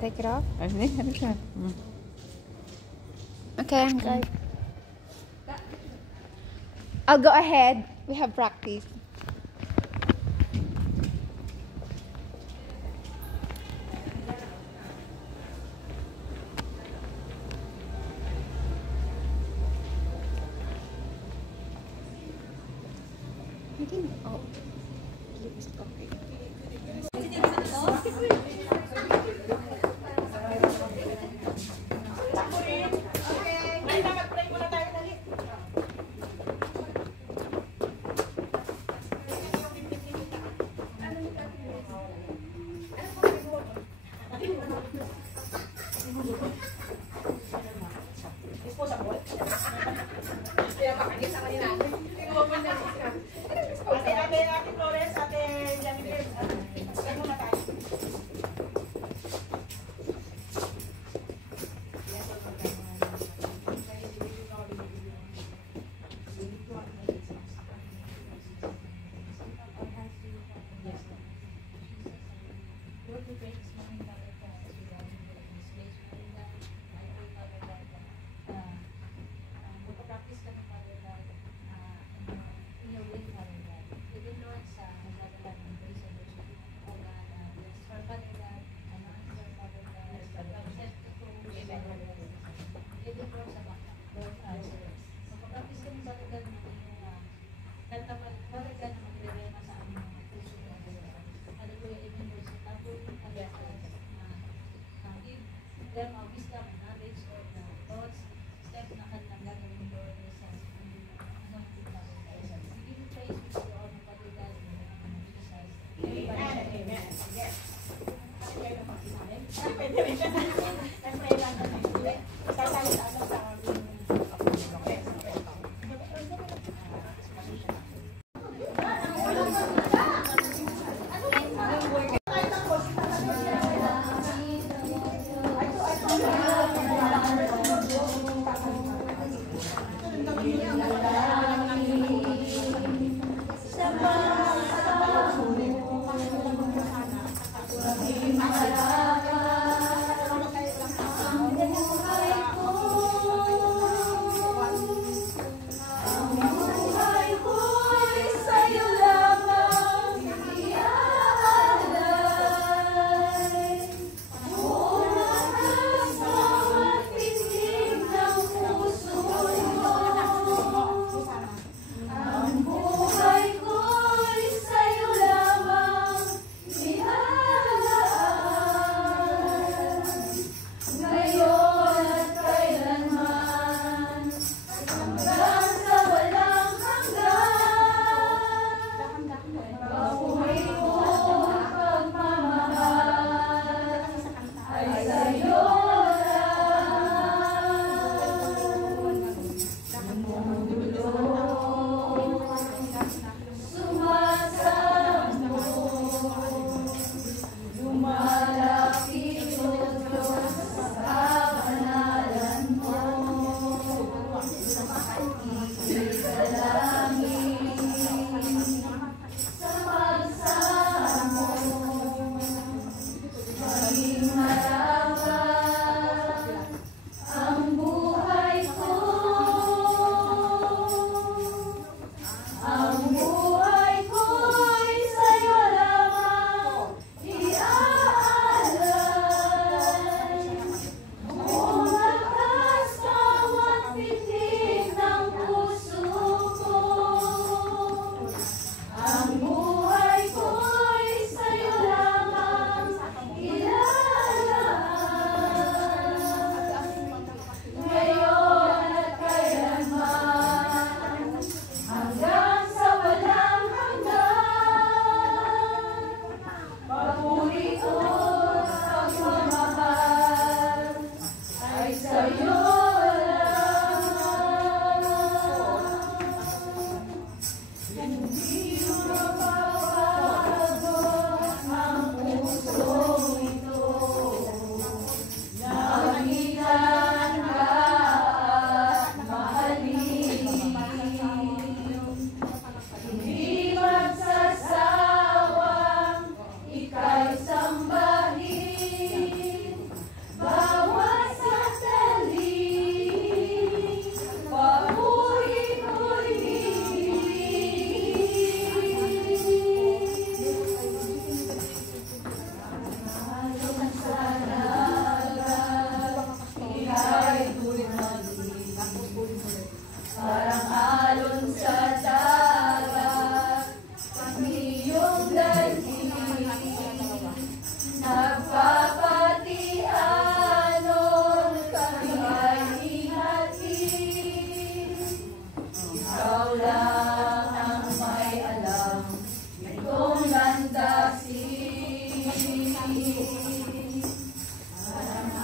Take it off? Okay, I'm good. I'll go ahead. We have practice. Oh.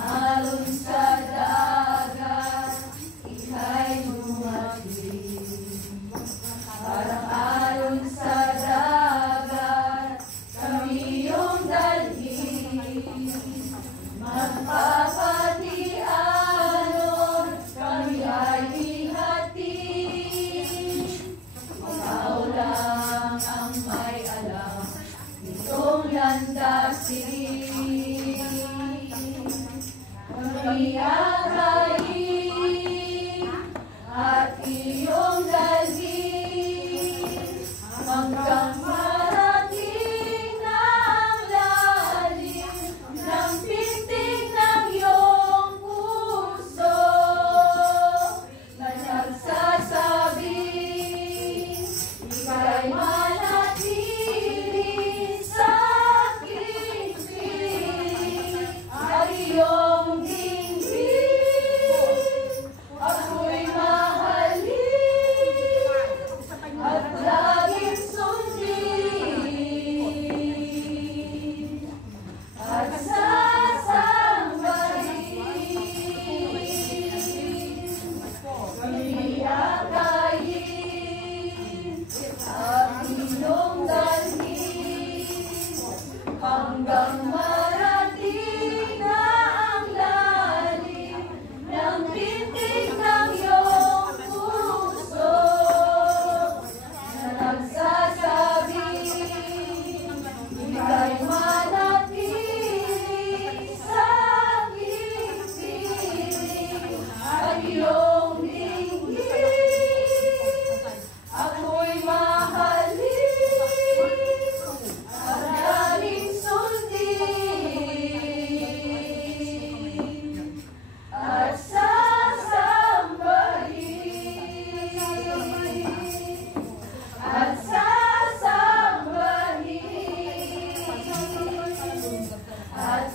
Alon sa dagat, ika'y dumating. Parang alon sa dagat, kami iyong dalhin. Magpapatialon, kami ay ihatid. Ikaw lang ang may alam, itong landasin. Kami akayin at iyong dalhin hanggang marating na ang lalim ng pintig ng iyong puso na nagsasabing ika'y manatili sa aking piling at iyong ako'y mahalin at laging sundin at sasambahin. Iyakayin at iyong dalhin hanggang marating na ang lalim ng pintig ng iyong puso na nagsasabing ika'y manatili sa aking piling at iyong dinggin. Ako'y mahalin at laging sundin at sasambahin at sasambahin at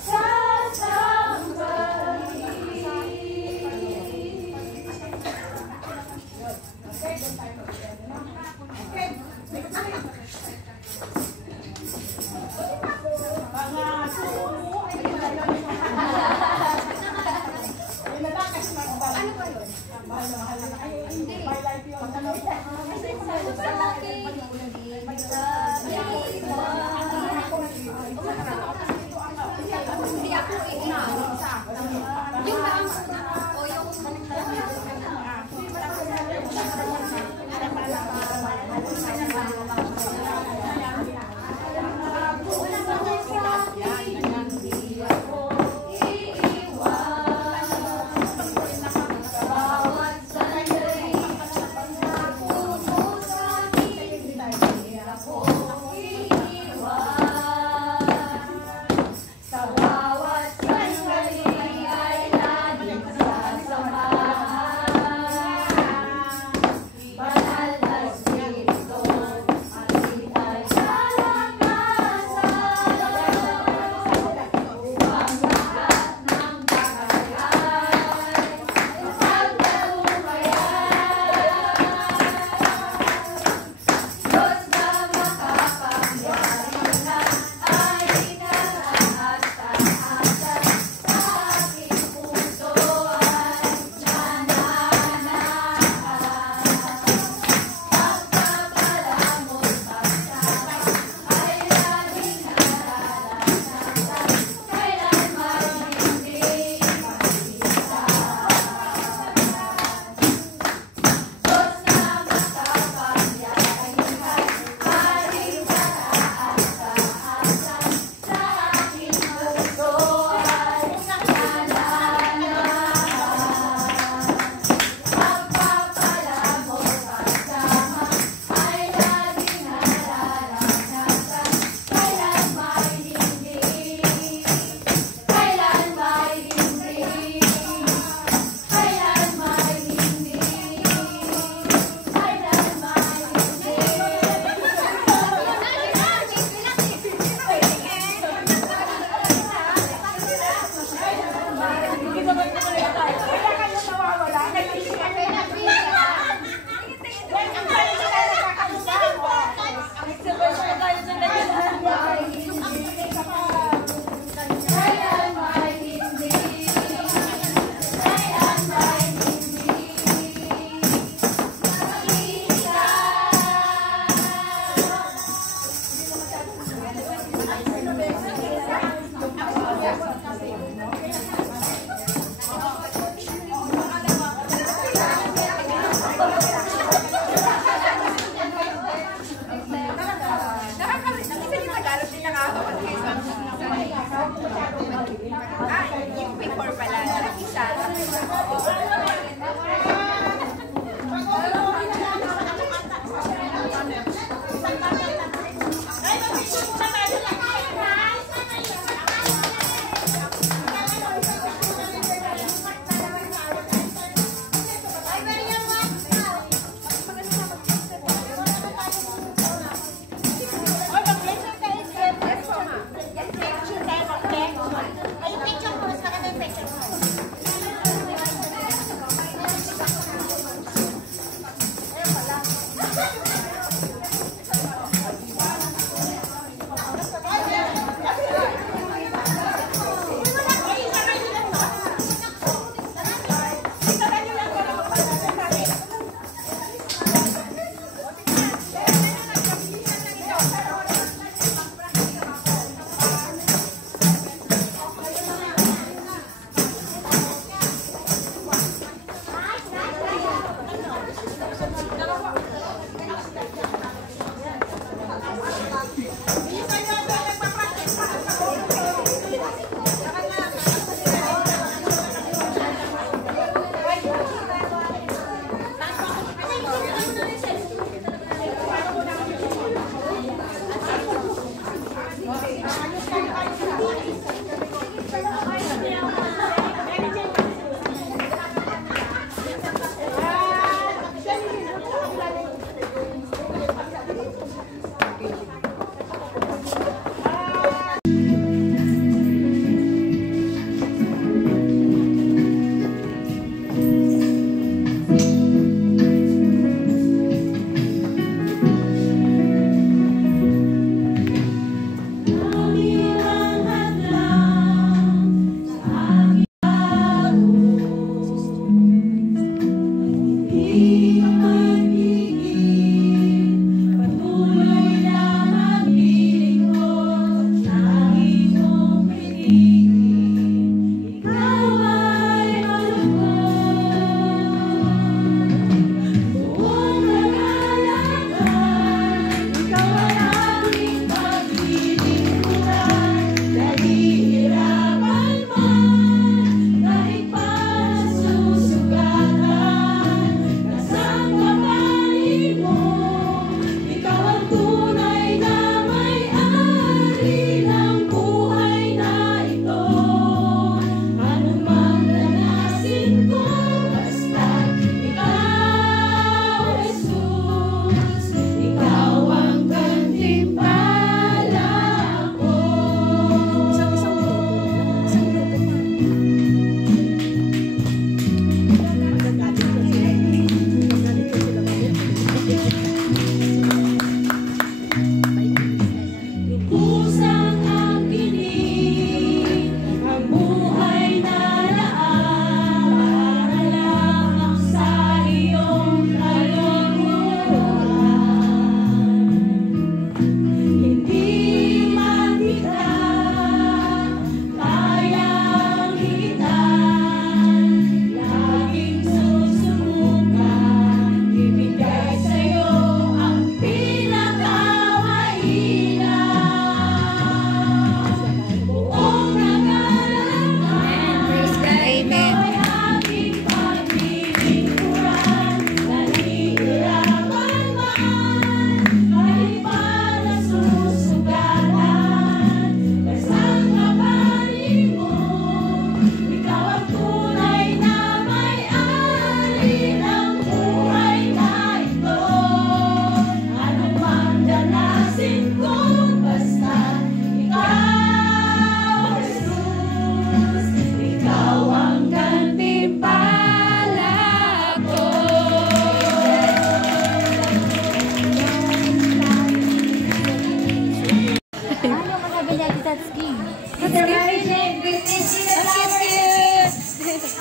Sister Mary Jane, Brittany, Sheila Flowers.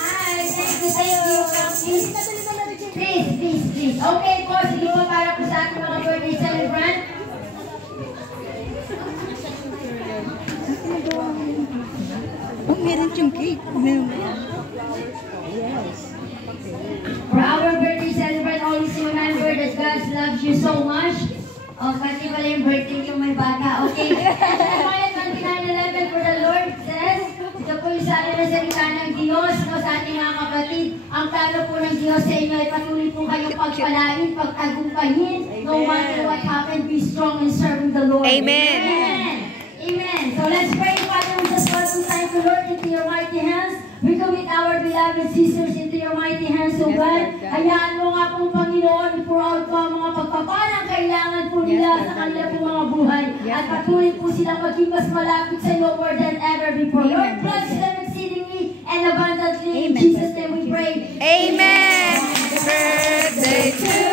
Hi, thank you. Please. Okay po, sige po para po sa ating mga birthday celebrant. Oh, meron yung cake. For our birthday celebrant, always remember that God loves you so much. Kasi wala yung birthday yung may bata. Okay? Jeremiah 29:11, for the Lord says, ito po yung sabi ng salita ng Diyos, no, sa ating mga kapatid. Ang plano po ng Diyos sa inyo ay patuloy po kayong pagpalain, pagtagumpahin. No matter what happened, be strong in serving the Lord. Amen. Amen. So let's pray, Father, we just want to thank the Lord into your mighty hands. We commit our beloved sisters into your mighty hands, O God. Hayaan mo nga po, Panginoon, pour out po ang mga pagpapalang kailangan po nila sa kanila po mga buhay. At patuloy po silang maging mas malapit sa iyo more than ever before. Lord, bless them exceedingly and abundantly. In Jesus' name we pray. Amen. Birthday to